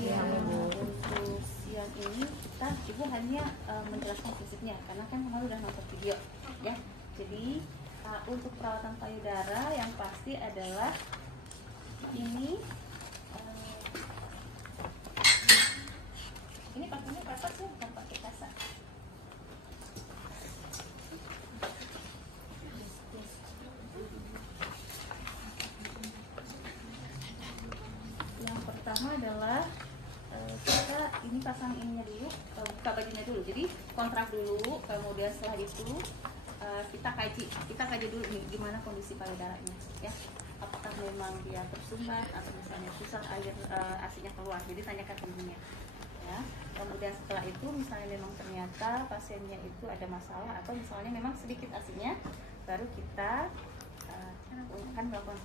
ya. Untuk yang ini ibu hanya menjelaskan prinsipnya karena kan kemarin udah nonton video ya. Jadi untuk perawatan payudara yang pasti adalah ini pakainya papat sih, bukan pakai kasa. Yang pertama adalah kita ini pasang ininya dulu, buka bajunya dulu. Jadi kontrak dulu, kemudian setelah itu kita kaji dulu nih gimana kondisi payudaranya ya. Apakah memang dia tersumbat atau misalnya susah air asinya keluar. Jadi tanyakan ibunya. Ya. Kemudian setelah itu misalnya memang ternyata pasiennya itu ada masalah atau misalnya memang sedikit asinya, baru kita akan melakukan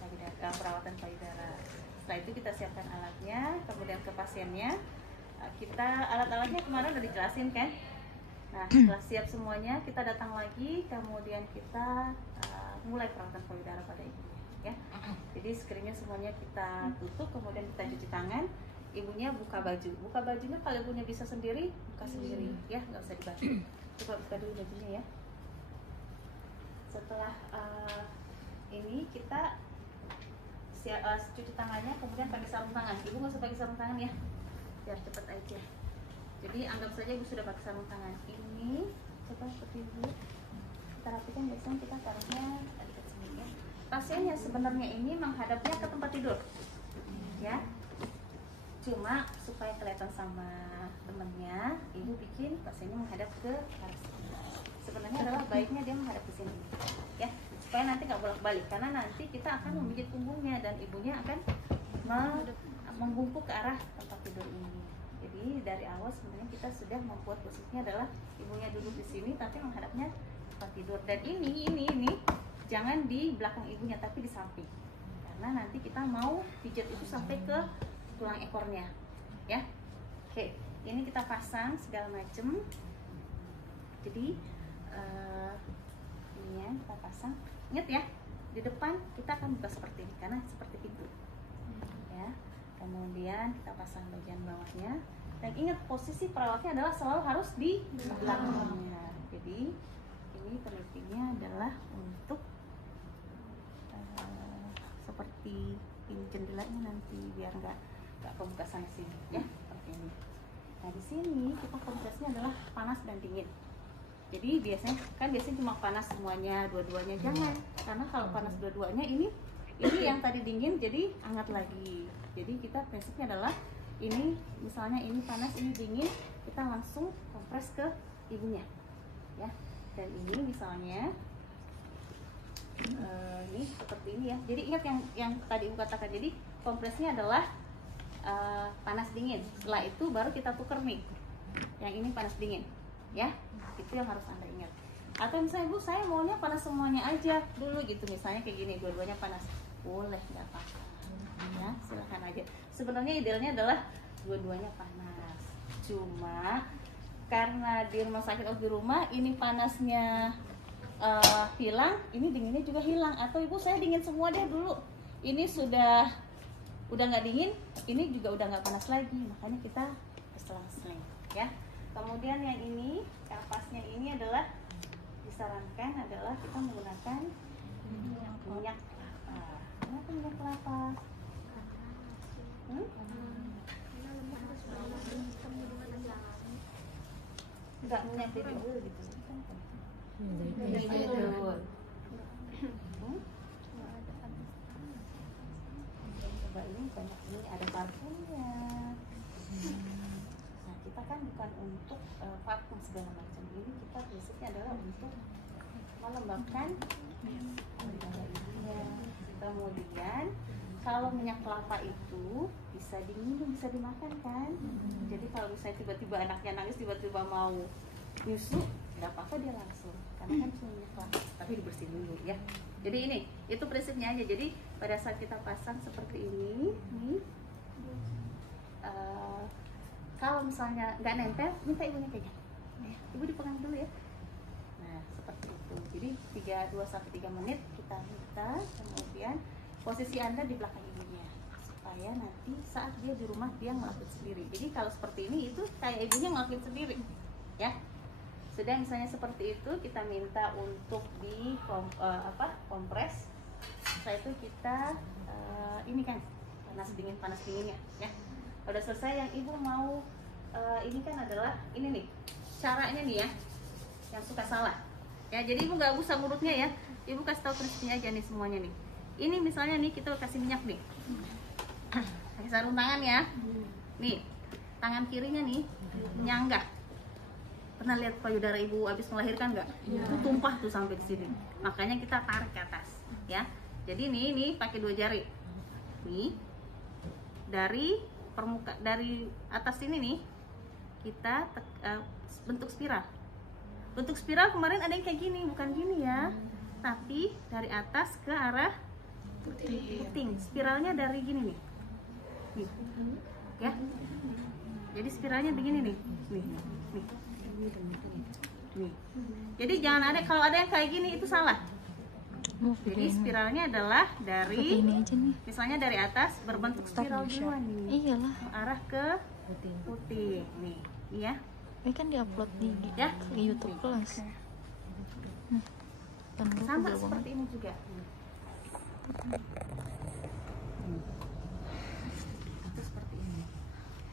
perawatan payudara. Setelah itu kita siapkan alatnya, kemudian ke pasiennya kita alat-alatnya kemarin udah dijelasin kan. Nah setelah siap semuanya kita datang lagi, kemudian kita mulai perawatan payudara pada ibunya ya. Jadi screennya semuanya kita tutup, kemudian kita cuci tangan. Ibunya buka bajunya kalau ibunya bisa sendiri, buka sendiri ya, nggak usah dibantu. Coba buka dulu bajunya ya. Setelah ini kita cuci tangannya, kemudian pakai sarung tangan. Ibu nggak usah pakai sarung tangan ya, biar cepet aja. Jadi anggap saja ibu sudah pakai sarung tangan. Ini coba seperti ibu kita rapikan, biasanya kita taruhnya dekat sini ya. Pasiennya sebenarnya ini menghadapnya ke tempat tidur ya. Cuma supaya kelihatan sama temennya, ibu bikin pasiennya menghadap ke arah sini. Sebenarnya adalah baiknya dia menghadap ke sini, ya, supaya nanti nggak bolak-balik. Karena nanti kita akan memijit punggungnya dan ibunya akan membungkuk ke arah tempat tidur ini. Jadi dari awal sebenarnya kita sudah membuat posisinya adalah ibunya duduk di sini, tapi menghadapnya tempat tidur. Dan ini jangan di belakang ibunya, tapi di samping. Karena nanti kita mau pijat itu sampai ke tulang ekornya ya. Oke, ini kita pasang segala macem. Jadi ini ya kita pasang. Ingat ya, di depan kita akan buka seperti ini karena seperti pintu ya. Kemudian kita pasang bagian bawahnya dan ingat posisi perawatnya adalah selalu harus di belakangnya. Jadi ini penelitiannya adalah untuk seperti ini jendelanya nanti biar nggak kebuka sana sini ya, seperti ini. Nah di sini kita kompresnya adalah panas dan dingin. Jadi biasanya cuma panas semuanya, dua-duanya jangan, karena kalau panas dua-duanya ini yang tadi dingin jadi hangat lagi. Jadi kita prinsipnya adalah ini misalnya ini panas ini dingin, kita langsung kompres ke ibunya ya. Dan ini misalnya ini seperti ini ya. Jadi ingat yang tadi ibu katakan, jadi kompresnya adalah panas dingin. Setelah itu baru kita tuker nih. Yang ini panas dingin, ya. Itu yang harus Anda ingat. Atau misalnya ibu saya maunya panas semuanya aja dulu gitu, misalnya kayak gini, dua-duanya panas, boleh, nggak apa-apa. Ya, silahkan aja. Sebenarnya idealnya adalah dua-duanya panas. Cuma karena di rumah sakit atau di rumah ini panasnya hilang, ini dinginnya juga hilang. Atau ibu saya dingin semua deh dulu. Ini udah nggak dingin, ini juga udah nggak panas lagi, makanya kita selang-seling ya. Kemudian yang ini kapasnya ini adalah disarankan adalah kita menggunakan minyak kelapa. Kenapa minyak kelapa? Nggak minyak baby oil gitu kan? Coba ini banyak, ini ada parfumnya. Nah kita kan bukan untuk parfum segala macam, ini kita prinsipnya adalah untuk melembabkan payudara ibunya. Kemudian kalau minyak kelapa itu bisa diminum, bisa dimakan kan. Jadi kalau misalnya tiba-tiba anaknya nangis, tiba-tiba mau nyusu, nggak apa-apa dia langsung, karena kan cuma minyak kelapa, tapi dibersihin dulu ya. Jadi ini, itu prinsipnya aja. Jadi pada saat kita pasang seperti ini, nih, kalau misalnya nggak nempel, minta ibunya pegang. Ibu dipegang dulu ya. Nah seperti itu. Jadi 2-3 menit kita minta, kemudian posisi Anda di belakang ibunya, supaya supaya nanti saat dia di rumah dia ngelakuin sendiri. Jadi kalau seperti ini itu kayak ibunya ngelakuin sendiri, ya. Sedang misalnya seperti itu kita minta untuk di kompres. Setelah itu kita ini kan panas dinginnya, ya. Udah selesai, yang ibu mau ini kan adalah ini nih caranya nih ya, yang suka salah ya. Jadi ibu nggak usah ngurutnya ya, ibu kasih tahu prinsipnya aja nih semuanya nih. Ini misalnya nih kita kasih minyak nih, pakai sarung tangan ya. Nih tangan kirinya nih menyanggah. Pernah lihat payudara ibu habis melahirkan nggak? Itu tumpah tuh sampai di sini. Makanya kita tarik ke atas ya. Jadi nih pakai 2 jari nih, dari atas sini nih kita bentuk spiral. Bentuk spiral kemarin ada yang kayak gini, bukan gini ya, tapi dari atas ke arah puting. Spiralnya dari gini nih, ya. Jadi spiralnya begini nih. Jadi jangan ada, kalau ada yang kayak gini itu salah. Jadi spiralnya adalah dari misalnya dari atas berbentuk spiral duluan nih. Iyalah. Arah ke puting nih, ya. Ini kan diupload di YouTube kelas. Sama seperti ini juga. Itu seperti ini,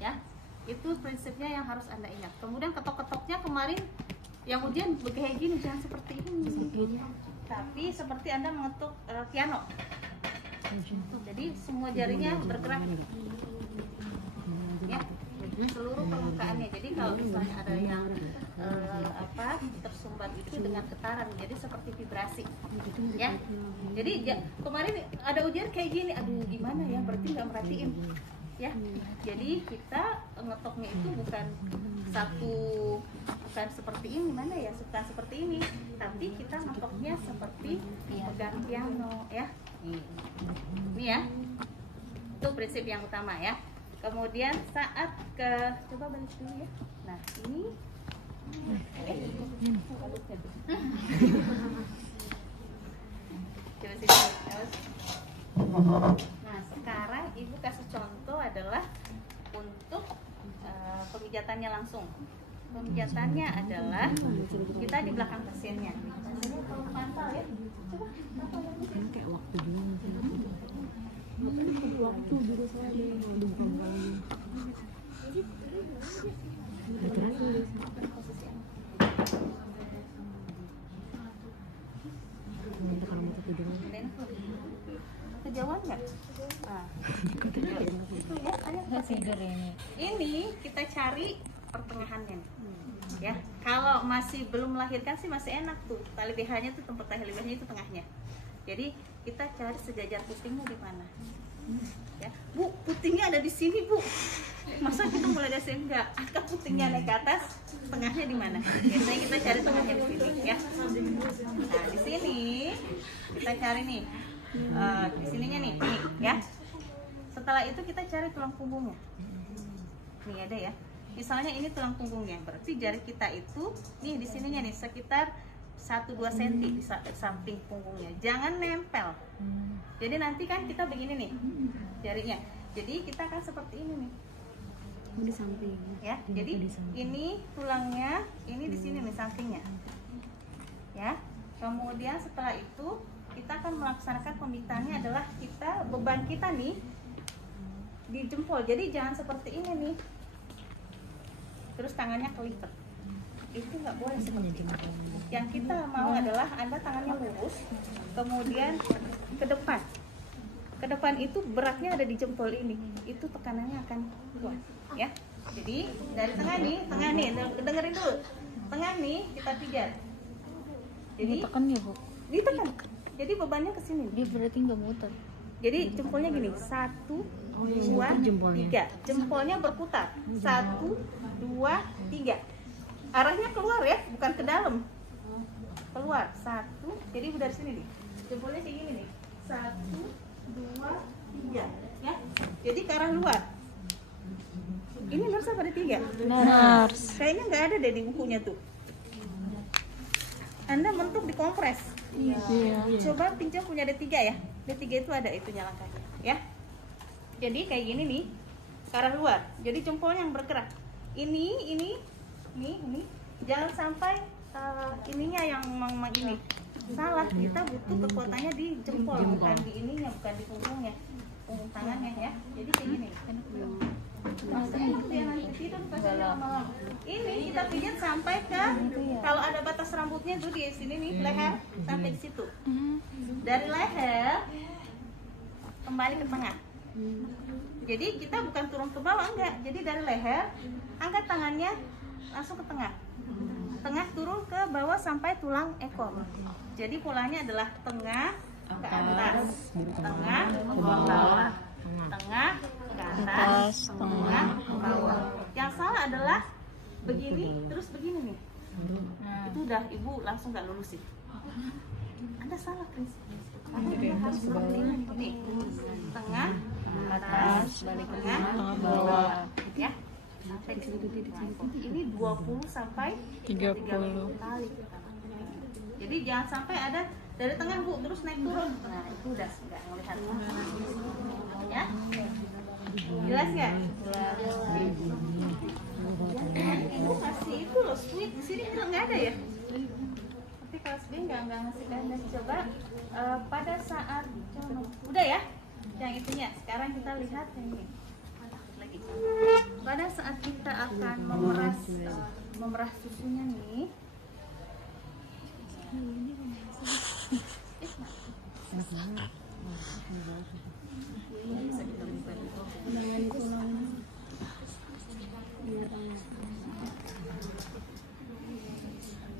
ya. Itu prinsipnya yang harus Anda ingat. Kemudian ketok-ketoknya kemarin yang ujian kayak gini, jangan seperti ini. Tapi seperti Anda mengetuk piano. Jadi semua jarinya bergerak, ya, seluruh permukaannya. Jadi kalau misalnya ada yang tersumbat itu dengan getaran, jadi seperti vibrasi, ya. Jadi kemarin ada ujian kayak gini, aduh gimana ya, berarti nggak merhatiin, ya. Jadi kita ngetoknya itu bukan seperti ini, mana ya, bukan seperti ini, tapi kita ngetoknya seperti pegang piano, ya. Ini ya, itu prinsip yang utama ya. Kemudian saat coba balik dulu ya. Nah ini coba sini. Nah sekarang ibu kasih contoh adalah untuk pemijatannya langsung. Pemijatannya adalah kita di belakang pasiennya. Pasiennya kalau pantal ya. Coba kayak waktu dulu. Waktu dulu saya kejauhan nggak? Ini kita cari pertengahannya, ya. Kalau masih belum melahirkan sih masih enak tuh, tali BH-nya tuh, tempat tali BH-nya itu tengahnya. Jadi kita cari sejajar putingnya di mana, ya. Bu, putingnya ada di sini, Bu. Masa kita mulai dari sini enggak? Angkat putingnya naik ke atas, tengahnya di mana? Biasanya kita cari tengahnya di sini, ya. Nah di sini kita cari nih, di sininya nih, ya. Setelah itu kita cari tulang punggungnya. Nih ada ya. Misalnya ini tulang punggungnya, berarti jari kita itu nih di sininya nih sekitar 1-2 cm di samping punggungnya. Jangan nempel. Jadi nanti kan kita begini nih jarinya. Jadi kita akan seperti ini nih. Di samping. Ya. Jadi ini tulangnya, ini di sini nih sampingnya. Ya. Kemudian setelah itu kita akan melaksanakan pemijitaannya adalah beban kita nih di jempol. Jadi jangan seperti ini nih. Terus tangannya kelipat. Itu nggak boleh seperti itu. Yang kita mau adalah Anda tangannya lurus, kemudian ke depan. Ke depan itu beratnya ada di jempol ini. Itu tekanannya akan kuat, ya. Jadi dari tengah nih, dengerin dulu. Tengah nih kita pijat. Jadi ditekan ya, Bu? Ditekan. Jadi bebannya ke sini. Dia berarti nggak muter. Jadi jempolnya gini, 1, 2, 3. Jempolnya berputar. 1, 2, 3. Arahnya keluar ya, bukan ke dalam. Keluar. 1. Jadi dari sini nih. Jempolnya kayak gini nih. 1, 2, 3. Ya. Jadi ke arah luar. Ini nurse apa ada 3? Nurse. Kayaknya nggak ada deh di bukunya tuh. Anda mentuk di kompres. Iya. Coba pinjam punya D3 ya. D3 itu ada itunya langkahnya, ya. Jadi kayak gini nih, ke arah luar. Jadi jempolnya yang bergerak. Ini, jangan sampai ininya yang ini. Salah, kita butuh kekuatannya di jempol, bukan di ininya, bukan di punggungnya, punggung tangannya ya. Jadi kayak gini. Maksudnya dia nanti tidur pas lama-lama. Ini kita pijat sampai ke, kalau ada batas rambutnya tuh di sini nih, leher sampai di situ. Dari leher kembali ke tengah. Jadi kita bukan turun ke bawah, enggak. Jadi dari leher angkat tangannya langsung ke tengah. Tengah turun ke bawah sampai tulang ekor. Jadi polanya adalah tengah ke atas, tengah ke bawah, tengah ke atas, tengah ke bawah. Yang salah adalah begini terus begini nih. Itu udah ibu langsung nggak lulus sih. Anda salah prinsip. Anda harus seperti ini. Nih, tengah ke atas, balik ke tengah ke bawah, ya. Sampai di sini. Ini 20 sampai 30 kali. Jadi jangan sampai ada dari tengah Bu terus naik turun. Nah, itu udah enggak melihat. Ya? Jelas enggak? Jelas. Ibu kasih itu loh sweet di sini enggak ada ya? Tapi kelas B enggak ngasih Anda coba pada saat udah ya? Yang itunya. Sekarang kita lihat yang ini. Lagi. Pada saat kita akan memeras susunya nih.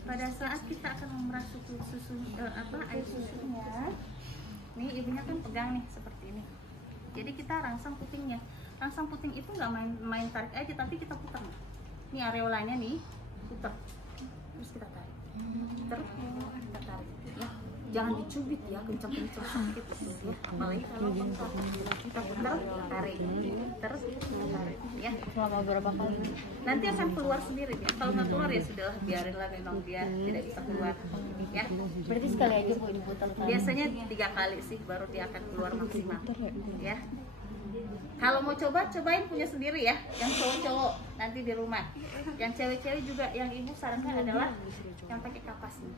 Pada saat kita akan memeras air susunya, nih ibunya kan pegang nih seperti ini. Jadi kita rangsang putingnya. Rangsang puting itu nggak main tarik aja, tapi kita putar. Ini areolanya nih, putar. Terus kita tarik. Terus kita tarik. Ya, jangan dicubit ya, kencang-kencang sakit gitu ya. Apalagi kalau bengkak. Kita putar, tarik. Terus kita tarik. Ya, selama berapa kali? Nanti akan keluar sendiri ya. Kalau nggak keluar ya sudahlah, biarinlah memang dia tidak bisa keluar. Ya. Berarti sekali aja Bu diputar. Biasanya 3 kali sih baru dia akan keluar maksimal. Ya. Kalau mau cobain punya sendiri ya, yang cowok-cowok nanti di rumah. Yang cewek-cewek juga yang ibu sarankan adalah yang pakai kapas nih.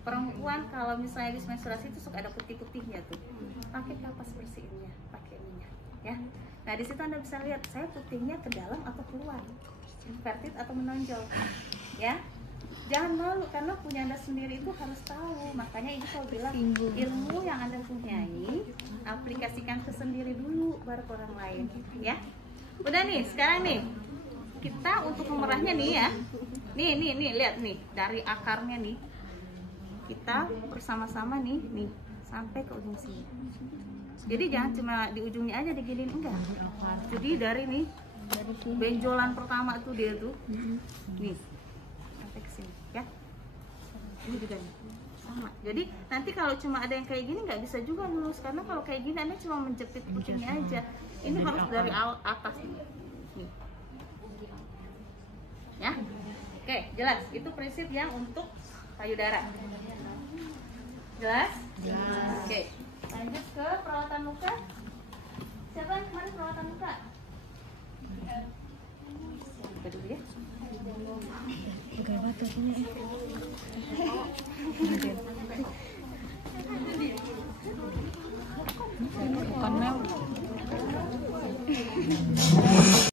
Perempuan kalau misalnya habis menstruasi itu suka ada putih-putihnya tuh. Pakai kapas bersihinnya, pakai minyak ya. Nah, di situ Anda bisa lihat saya putihnya ke dalam atau keluar. Inverted atau menonjol. Ya. Jangan malu karena punya Anda sendiri itu harus tahu. Makanya ibu selalu bilang ilmu yang Anda punyai aplikasikan ke sendiri dulu baru ke orang lain ya. Udah nih, sekarang nih kita untuk memerahnya nih ya. Nih lihat nih dari akarnya nih. Kita bersama-sama nih sampai ke ujung sini. Jadi jangan cuma di ujungnya aja diginiin, enggak. Jadi dari nih benjolan pertama tuh dia tuh nih sampai ke sini ya. Ini juga nih sama. Jadi nanti kalau cuma ada yang kayak gini nggak bisa juga lurus, karena kalau kayak gini Anda cuma menjepit ujungnya aja. Ini harus dari atas nih. Ya. Oke, jelas. Itu prinsip yang untuk payudara. Jelas? Jelas. Oke. Lanjut ke perawatan muka. Siapa yang kemarin perawatan muka? Buka dulu ya. Oke, batasnya. Bukan